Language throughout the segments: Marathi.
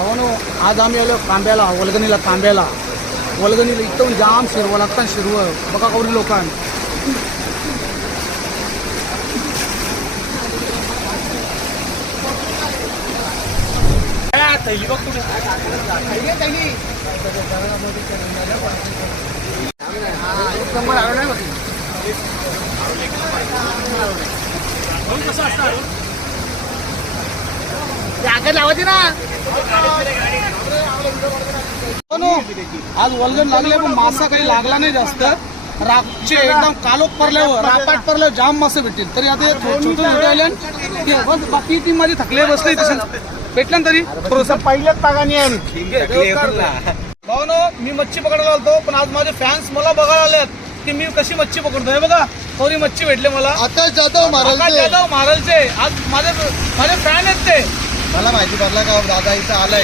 भावानो आज आम्ही आलो कांब्याला वलगणीला वलगणीला इथून जाम शिरवं लागतं शिरवं बघा कवरी लोकांना लावायची ना आज वलगण लागले पण मासा काही लागला नाही जास्त रागचे एकदम कालोख परल्यावर रापाट परल्यावर जाम मासे भेटतील तरी आता छोटे बाकी टीम माझी थकले बसले तसे भेटलं तरी पहिल्याच तागाने भाऊ मी मच्छी पकडायला आलतो पण आज माझे फॅन्स मला बघायला आलेत की मी कशी मच्छी पकडतोय बघा थोडी मच्छी भेटले मला आकाश जाधव महाराजचे आज माझे फॅन आहेत ते मला माहिती पडला का दादा इथं आलाय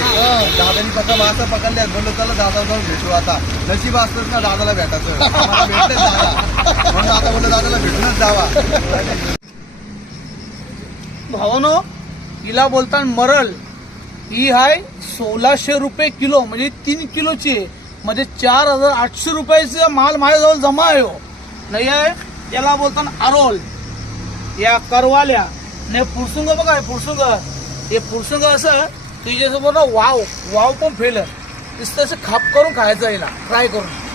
दादानी फक्त मासा पकडल्यात बोललो चला दादा जाऊन भेटू आता नशीब असतच ना दादाला भेटायचं भेटलेच दादा म्हणून आता बोललो दादाला भेटूनच जावा भावानो हिला बोलतात मरल ही आहे 1600 रुपये किलो म्हणजे 3 किलोची आहे म्हणजे 4800 रुपयाचा माल माझ्याजवळ जमा आहे हो नाही आहे याला बोलतात आरोल या करवाल्या नाही फुरसुंग बघा फुरसुंग हे फुरसुंग असं तुझ्यासोबत वाव पण फेल नुसतं असं खाप करून खायचं याला फ्राय करून